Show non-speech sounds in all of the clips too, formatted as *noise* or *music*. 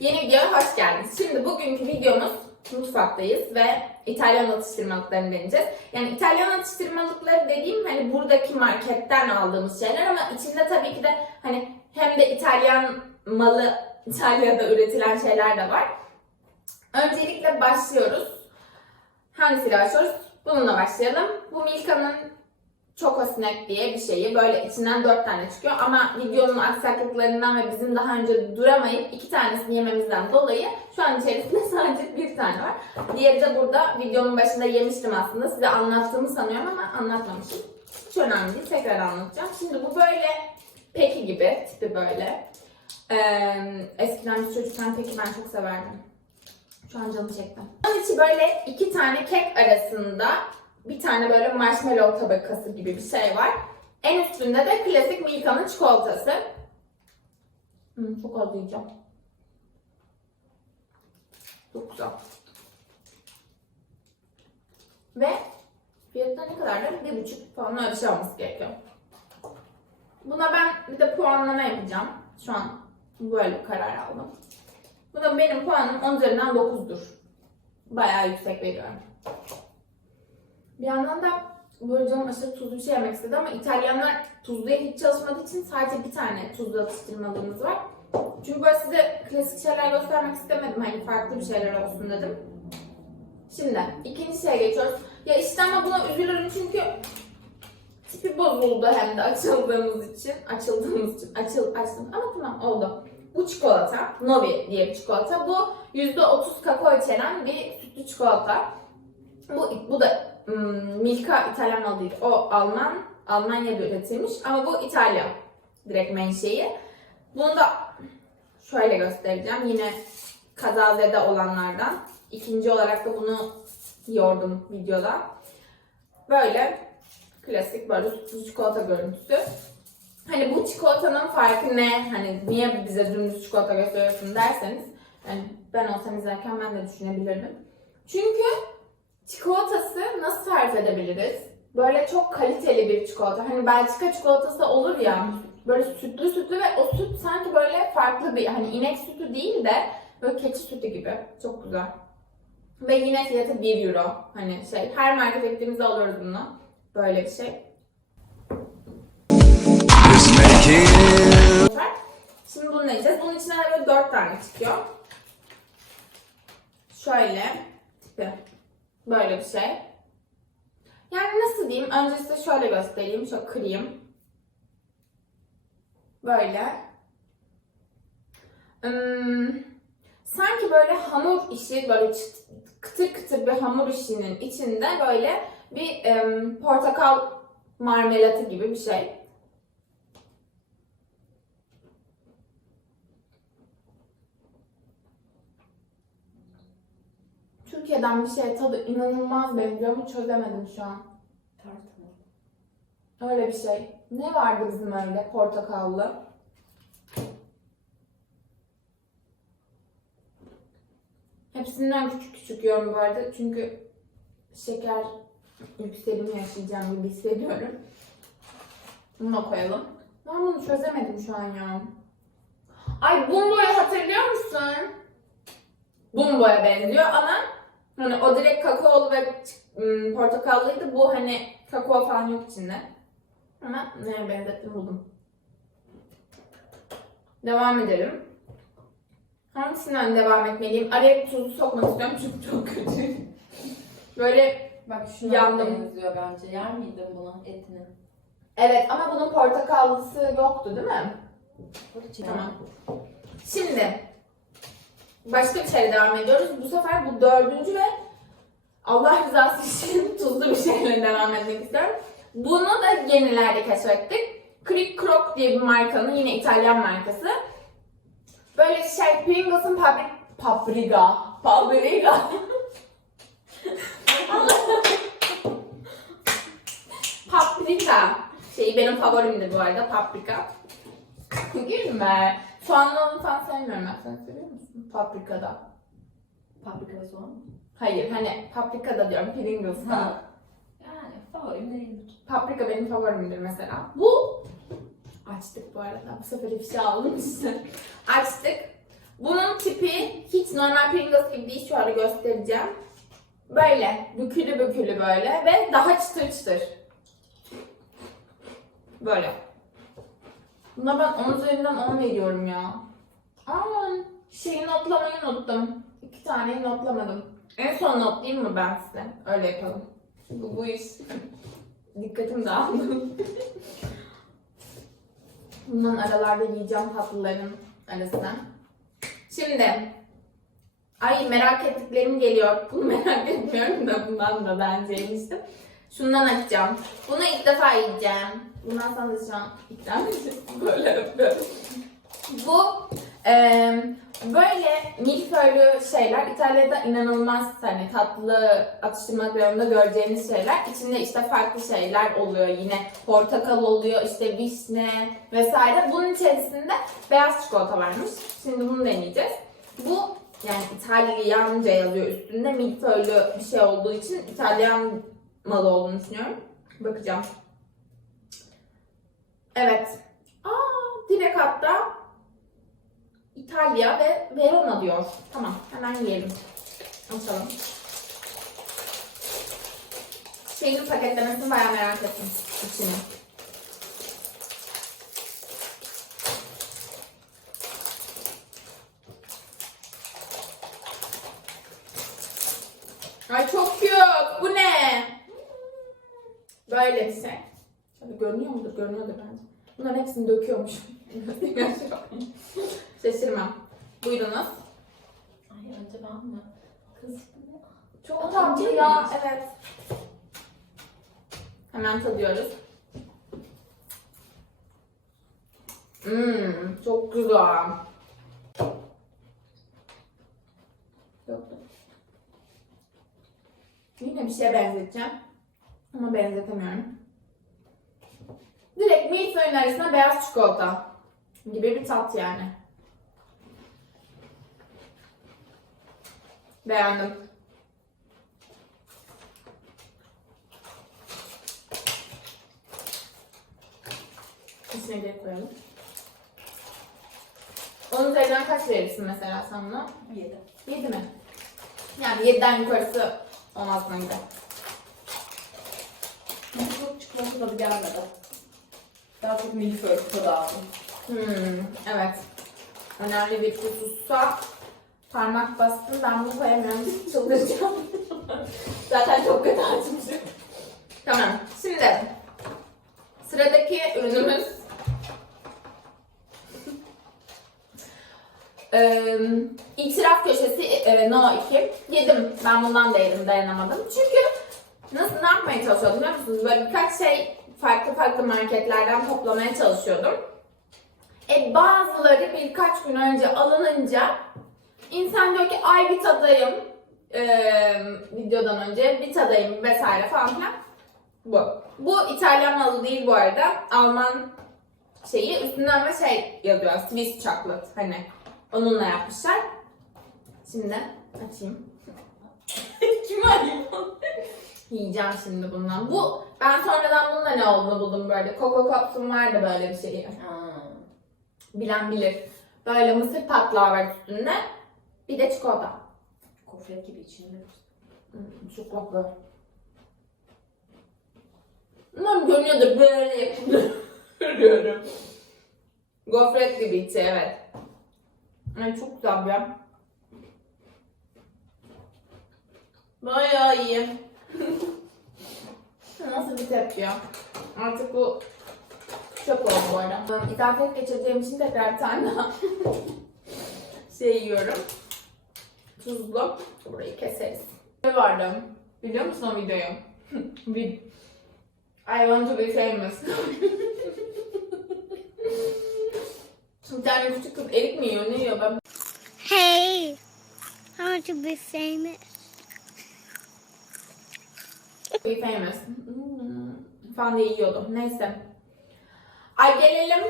Yeni videoya hoş geldiniz. Şimdi bugünkü videomuz mutfaktayız ve İtalyan atıştırmalıklarını deneyeceğiz. Yani İtalyan atıştırmalıkları dediğim hani buradaki marketten aldığımız şeyler ama içinde tabii ki de hani hem de İtalyan malı İtalya'da üretilen şeyler de var. Öncelikle başlıyoruz. Hangisiyle başlıyoruz? Bununla başlayalım. Bu Milka'nın Choco Snack diye bir şeyi. Böyle içinden dört tane çıkıyor ama videonun aksaklıklarından ve bizim daha önce duramayıp iki tanesini yememizden dolayı şu an içerisinde *laughs* sadece bir tane var. Diğeri de burada videonun başında yemiştim aslında. Size anlattığımı sanıyorum ama anlatmamışım. Hiç önemli değil. Tekrar anlatacağım. Şimdi bu böyle peki gibi. Tipi böyle. Ee, eskiden biz çocukken peki ben çok severdim. Şu an canım çekti. Onun içi böyle iki tane kek arasında bir tane böyle marshmallow tabakası gibi bir şey var. En üstünde de klasik Milka'nın çikolatası. Hmm, çok az yiyeceğim. Çok güzel. Ve fiyatı ne kadar da bir buçuk falan öyle şey olması gerekiyor. Buna ben bir de puanlama yapacağım. Şu an böyle bir karar aldım. Buna benim puanım 10 üzerinden 9'dur. Bayağı yüksek veriyorum. Bir yandan da böyle canım aşırı tuzlu bir şey yemek istedi ama İtalyanlar tuzluya hiç çalışmadığı için sadece bir tane tuzlu atıştırmalığımız var. Çünkü böyle size klasik şeyler göstermek istemedim. Hani farklı bir şeyler olsun dedim. Şimdi ikinci şeye geçiyoruz. Ya işte ama buna üzülürüm çünkü tipi bozuldu hem de açıldığımız için. Açıldığımız için. Açıl, açtım. Ama tamam oldu. Bu çikolata, Novi diye bir çikolata. Bu %30 kakao içeren bir sütlü çikolata. Bu, bu da Milka İtalyan malı değil. O Alman, Almanya'da üretilmiş ama bu İtalya direkt menşei. Bunu da şöyle göstereceğim. Yine kazazede olanlardan. İkinci olarak da bunu yordum videoda. Böyle klasik böyle sütlü çikolata görüntüsü. Hani bu çikolatanın farkı ne? Hani niye bize dümdüz çikolata gösteriyorsun derseniz yani ben olsam izlerken ben de düşünebilirdim. Çünkü tarif edebiliriz? Böyle çok kaliteli bir çikolata. Hani Belçika çikolatası olur ya. Böyle sütlü sütlü ve o süt sanki böyle farklı bir hani inek sütü değil de böyle keçi sütü gibi. Çok güzel. Ve yine fiyatı 1 euro. Hani şey her markete gittiğimizde alıyoruz bunu. Böyle bir şey. Şimdi bunu ne yiyeceğiz? Bunun içinden böyle 4 tane çıkıyor. Şöyle tipi. Böyle bir şey. Yani nasıl diyeyim? Önce size şöyle göstereyim. Şöyle kırayım. Böyle. Hmm, sanki böyle hamur işi, böyle çıt- kıtır kıtır bir hamur işinin içinde böyle bir em, portakal marmelatı gibi bir şey. Türkiye'den bir şey tadı inanılmaz benziyor ama çözemedim şu an. Tartma. Öyle bir şey. Ne vardı bizim öyle portakallı? Hepsinden küçük küçük yiyorum bu arada. Çünkü şeker yükselimi yaşayacağım gibi hissediyorum. Bunu da koyalım. Ben bunu çözemedim şu an ya. Ay Bumbo'yu hatırlıyor musun? Bumbo'ya benziyor ama hani o direkt kakaolu ve ım, portakallıydı. Bu hani kakao falan yok içinde. Ama neye benzettim buldum. Devam edelim. Hangisinden devam etmeliyim? Araya bir tuzlu sokmak istiyorum çünkü çok kötü. *laughs* Böyle Bak şuna Yandım. benziyor bence. Yer miydin bunu etini? evet ama bunun portakallısı yoktu değil mi? Tamam. Şimdi başka bir şeyle devam ediyoruz. Bu sefer bu dördüncü ve Allah rızası için *laughs* tuzlu bir şeyle devam etmek istiyorum. Bunu da yenilerde keşfettik. Crick Croc diye bir markanın yine İtalyan markası. Böyle şey Pringles'ın papri *laughs* paprika. Paprika. paprika. Şeyi benim favorimdir bu arada paprika. Gülme. Soğanlı olanı falan sevmiyorum ben. Sen seviyor musun? Paprikada. Paprika ve soğan? Hayır hani paprikada diyorum Pringles'ta. Ha. Yani favorim değildir. Paprika benim favorimdir mesela. Bu açtık bu arada. Bu sefer ifşa almışsın. açtık. Bunun tipi hiç normal Pringles gibi değil. Şöyle göstereceğim. Böyle. Bükülü bükülü böyle. Ve daha çıtır çıtır. Böyle. Buna ben 10 üzerinden 10 veriyorum ya. Aa, şeyi notlamayı unuttum. İki taneyi notlamadım. En son notlayayım mı ben size? Öyle yapalım. Bu, bu iş. *laughs* Dikkatim dağıldı. *laughs* Bundan aralarda yiyeceğim tatlıların arasına. Şimdi. Ay merak ettiklerim geliyor. Bunu *laughs* merak etmiyorum da bundan da bence yemiştim. Şundan açacağım. Bunu ilk defa yiyeceğim. Bundan sonra da şu an ikram. Böyle. Bu eee, böyle milföylü şeyler İtalya'da inanılmaz hani tatlı atıştırmalarında göreceğiniz şeyler. İçinde işte farklı şeyler oluyor yine. Portakal oluyor, işte vişne vesaire. Bunun içerisinde beyaz çikolata varmış. Şimdi bunu deneyeceğiz. Bu yani İtalyanca yazıyor üstünde. Milföylü bir şey olduğu için İtalyan malı olduğunu düşünüyorum. Bakacağım. Evet. Aa, direkt hatta İtalya ve Verona diyor. Tamam, hemen yiyelim. Açalım. Şeyin paketlemesini bayağı merak ettim içini. Ay çok yok. Bu ne? Böyle bir şey. Görünüyor mudur? Görünüyordur bence. Bunların hepsini döküyormuş. *laughs* Şaşırmam. Buyurunuz. Ay önce ben mi? Kız? Çok tatlı ya. Evet. Hemen tadıyoruz. Mmm, çok güzel. Döktüm. Yine bir şeye benzeteceğim. Ama benzetemiyorum. Direkt milföyün arasına beyaz çikolata gibi bir tat yani. Beğendim. İçine geri koyalım. Onun üzerinden kaç verirsin mesela sen buna? Yedi. 7 mi? Yani 7'den yukarısı olmaz göre. Ama çok çikolata tadı gelmedi. Daha çok milföy tadı aldım. Hmm, evet. Önemli bir husussa parmak bastım. Ben bunu koyamıyorum. *laughs* Çıldıracağım. *laughs* Zaten çok kötü açmışım. Tamam. Şimdi sıradaki ürünümüz *laughs* Ee, itiraf köşesi e, No 2. Yedim. Ben bundan da yedim. Dayanamadım. Çünkü nasıl ne yapmaya çalışıyordum biliyor musunuz? Böyle birkaç şey farklı farklı marketlerden toplamaya çalışıyordum. E bazıları birkaç gün önce alınınca insan diyor ki ay bir tadayım eee, videodan önce bir tadayım vesaire falan filan. Bu. Bu İtalyan malı değil bu arada. Alman şeyi üstünde ama şey yazıyor Swiss chocolate hani onunla yapmışlar. Şimdi açayım. *laughs* Kim arayayım? Yiyeceğim şimdi bundan. Bu ben sonradan bununla ne olduğunu buldum böyle. Coco Pops'un vardı böyle bir şeyi. Aa. Bilen bilir. Böyle mısır patlağı var üstünde. Bir de çikolata. Kofret gibi içinde. Hmm, Çok tatlı. Umarım görünüyordur böyle yapıyorum. *laughs* Gofret gibi içi evet. Ay çok güzel bir. Bayağı iyi. Nasıl bir tepki ya? Artık bu çöp oldu bu arada. İzafet geçireceğim için tekrar bir tane daha *laughs* şey yiyorum. Tuzlu. Burayı keseriz. Ne vardı? Biliyor musun o videoyu? *laughs* Bir I want to be famous. *laughs* Bir tane küçük kız erik mi yiyor? Ne yiyor? Ben Hey, I want to be famous. Be famous. Hmm, falan diye yiyordum. Neyse. Ay gelelim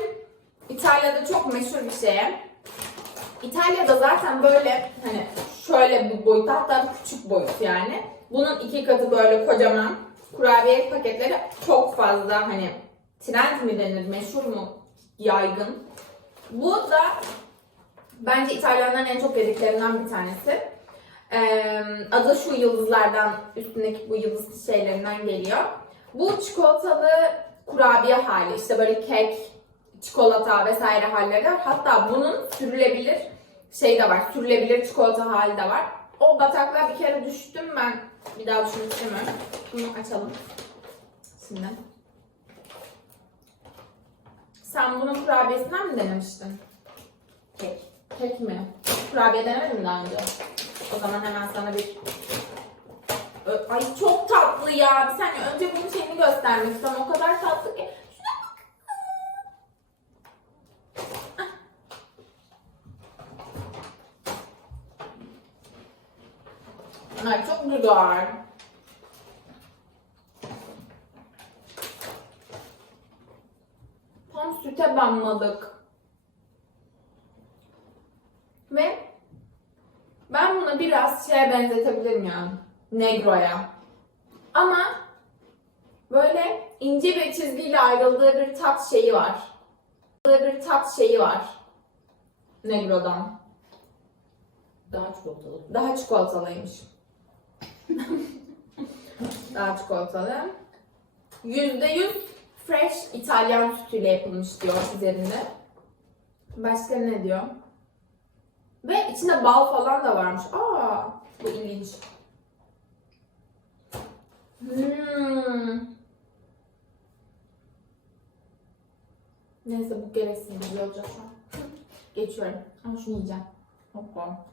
İtalya'da çok meşhur bir şeye. İtalya'da zaten böyle hani şöyle bir boyut hatta küçük boyut yani. Bunun iki katı böyle kocaman kurabiye paketleri çok fazla hani trend mi denir meşhur mu yaygın. Bu da Bence İtalyanların en çok yediklerinden bir tanesi. Ee, adı şu yıldızlardan, üstündeki bu yıldız şeylerinden geliyor. Bu çikolatalı kurabiye hali. işte böyle kek, çikolata vesaire halleri var. Hatta bunun sürülebilir şey de var. Sürülebilir çikolata hali de var. O bataklığa bir kere düştüm ben. Bir daha düşmek. Bunu açalım. Şimdi. Sen bunun kurabiyesinden mi denemiştin? Kek. Kek mi? Kurabiye denemedin daha önce? O zaman hemen sana bir... Ay çok tatlı ya. Bir saniye önce bunun şeyini göstermek istiyorum. O kadar tatlı ki. Bak. Ay çok güzel. Tam süte banmalık. Ve biraz şeye benzetebilirim yani. Negro'ya. Ama böyle ince bir çizgiyle ayrıldığı bir tat şeyi var. Bir tat şeyi var. Negro'dan. Daha çikolatalı. Daha çikolatalıymış. *laughs* Daha çikolatalı. %100 fresh İtalyan sütüyle yapılmış diyor üzerinde. Başka ne diyor? Ve içinde bal falan da varmış. Aa, bu ilginç. Hmm. Neyse bu gereksiz bir şey olacak şu an. *laughs* Geçiyorum. Ama şunu yiyeceğim. Hoppa.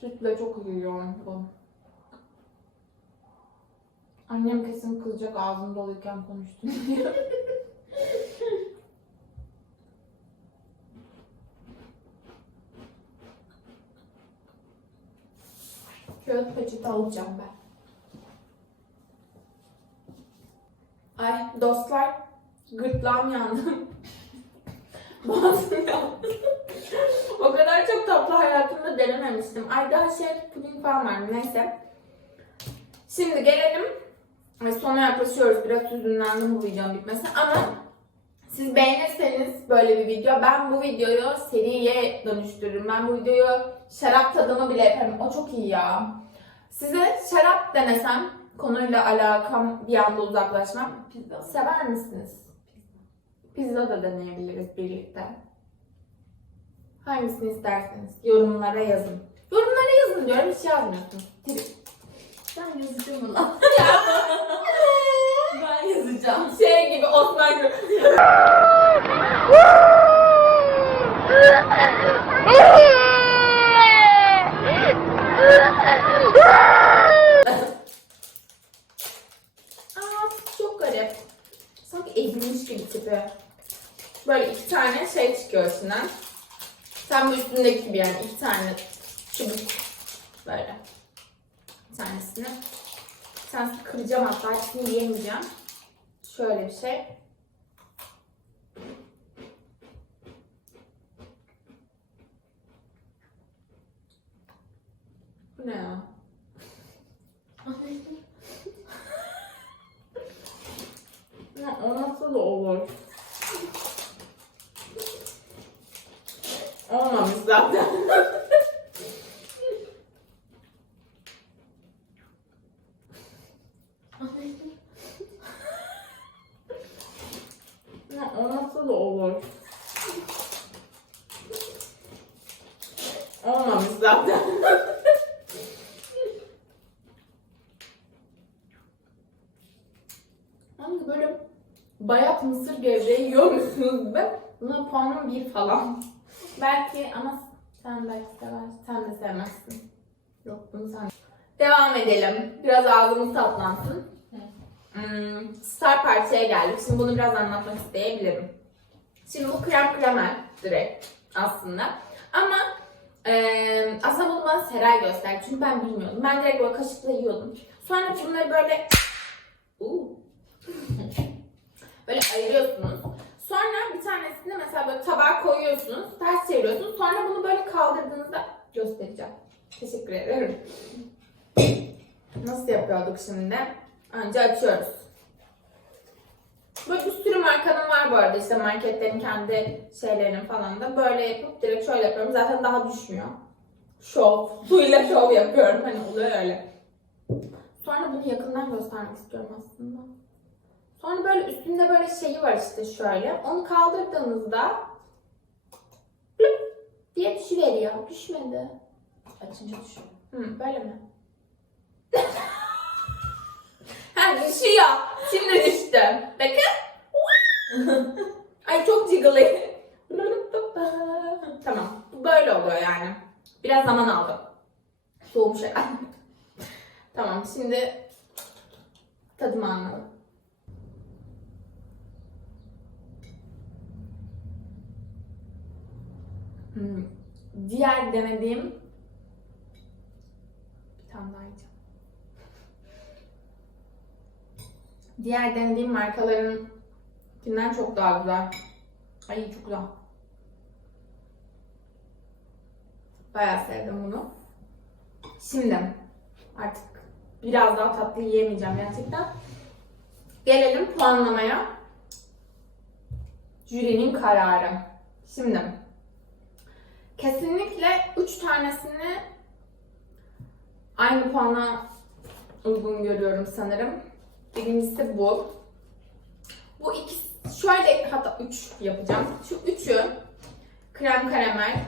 Sütle çok iyi yani bu. Annem kesin kızacak ağzım doluyken konuştum diye. *laughs* Kağıt peçete alacağım ben. Ay dostlar gırtlağım yandı. *laughs* Boğazım yandı. o kadar çok tatlı hayatımda denememiştim. Ay daha şey puding falan var neyse. Şimdi gelelim. Sona yaklaşıyoruz. Biraz üzünlendim bu videonun bitmesine ama siz beğenirseniz böyle bir video ben bu videoyu seriye dönüştürürüm. Ben bu videoyu şarap tadımı bile yaparım. O çok iyi ya. Size şarap denesem konuyla alakam bir anda uzaklaşmam. Pizza. Sever misiniz? Pizza da deneyebiliriz birlikte. Hangisini isterseniz yorumlara yazın. Yorumlara yazın diyorum hiç yazmıyorsunuz. Trip. Ben yazacağım ona. *laughs* ben yazacağım. Şey gibi Osman gibi. *laughs* *laughs* Aa çok garip. Sanki ezilmiş gibi tipi. Böyle iki tane şey çıkıyor içinden. Tam bu üstündeki gibi yani iki tane çubuk. Böyle. Bir tanesini. Bir tanesini kıracağım hatta hepsini yiyemeyeceğim. Şöyle bir şey. Bu ne ya? Ya olmazsa da olur. Olmamış zaten. Ya olmazsa da olur. Olmamış zaten. Hangi böyle bayat mısır gevreği yiyor musunuz gibi? Bir falan. belki ama sen belki seversin. Sen de sevmezsin. Yok bunu sen. Devam edelim. Biraz ağzımız tatlansın. Hmm, Star Party'ye geldik. Şimdi bunu biraz anlatmak isteyebilirim. Şimdi bu krem kremel direkt aslında. Ama eee aslında bunu bana Seray gösterdi. Çünkü ben bilmiyordum. Ben direkt böyle kaşıkla yiyordum. Sonra bunları böyle *laughs* böyle ayırıyorsunuz. Sonra bir tanesini mesela böyle tabağa koyuyorsunuz. Ters çeviriyorsunuz. Sonra bunu böyle kaldırdığınızda göstereceğim. Teşekkür ederim. Nasıl yapıyorduk şimdi? Önce açıyoruz. Böyle bir sürü markanın var bu arada işte marketlerin kendi şeylerinin falan da. Böyle yapıp direkt şöyle yapıyorum. Zaten daha düşmüyor. Şov. *laughs* Suyla şov yapıyorum. Hani oluyor öyle. Sonra bunu yakından göstermek istiyorum aslında. Sonra böyle üstünde böyle şeyi var işte şöyle. Onu kaldırdığınızda blüp diye düşüveriyor. Düşmedi. Açınca düşüyor. Hı, böyle mi? *laughs* ha düşüyor. Şimdi düştü. Bakın. Ay çok jiggly. *laughs* tamam. Böyle oluyor yani. Biraz zaman aldı. Soğumuş herhalde. tamam şimdi tadımı anladım. Diğer denediğim bir tane daha yiyeceğim. Diğer denediğim markalarınkinden çok daha güzel. Ay çok güzel. Bayağı sevdim bunu. Şimdi artık biraz daha tatlı yiyemeyeceğim gerçekten. Gelelim puanlamaya. Jürinin kararı. Şimdi kesinlikle 3 tanesini aynı puana uygun görüyorum sanırım. Birincisi bu. Bu ikisi şöyle hatta 3 yapacağım. Şu üçü krem karamel,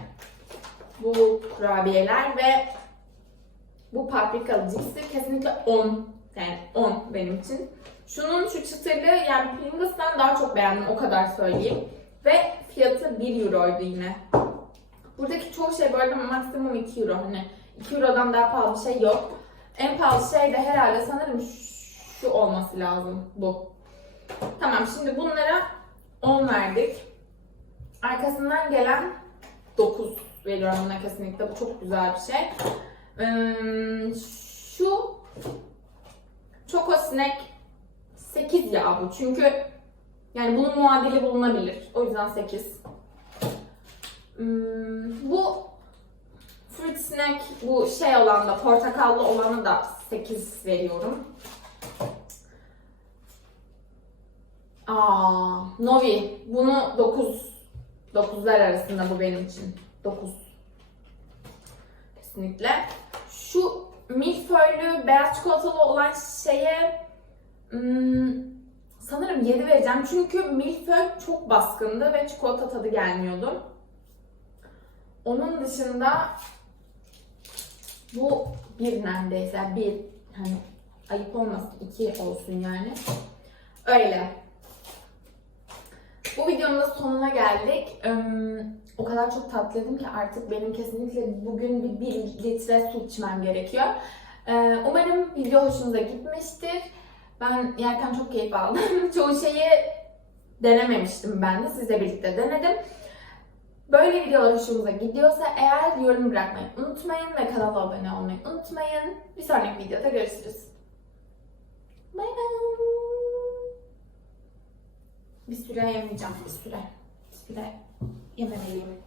bu kurabiyeler ve bu paprikalı cipsi kesinlikle 10. Yani 10 benim için. Şunun şu çıtırlığı yani Pringles'tan daha çok beğendim o kadar söyleyeyim. Ve fiyatı 1 euroydu yine. Buradaki çoğu şey bu arada maksimum 2 euro. Hani 2 eurodan daha pahalı bir şey yok. En pahalı şey de herhalde sanırım şu olması lazım bu. Tamam şimdi bunlara 10 verdik. Arkasından gelen 9 veriyorum buna kesinlikle. Bu çok güzel bir şey. Ee, şu Choco Snack 8 ya bu. Çünkü yani bunun muadili bulunabilir. O yüzden 8. Hmm, bu Fruit Snack bu şey olan da portakallı olanı da 8 veriyorum. Aa, Novi. Bunu 9 9'lar arasında bu benim için. 9. Kesinlikle. Şu milföylü beyaz çikolatalı olan şeye hmm, sanırım 7 vereceğim. Çünkü milföy çok baskındı ve çikolata tadı gelmiyordu. Onun dışında bu bir neredeyse bir hani ayıp olmasın iki olsun yani. Öyle. Bu videonun da sonuna geldik. O kadar çok tatlıydım ki artık benim kesinlikle bugün bir, bir litre su içmem gerekiyor. Ee, umarım video hoşunuza gitmiştir. Ben yerken çok keyif aldım. *laughs* Çoğu şeyi denememiştim ben de. Sizle birlikte denedim. Böyle videolar hoşunuza gidiyorsa eğer yorum bırakmayı unutmayın ve kanala abone olmayı unutmayın. Bir sonraki videoda görüşürüz. Bay bay. Bir süre yemeyeceğim. Bir süre. Bir süre yememeliyim.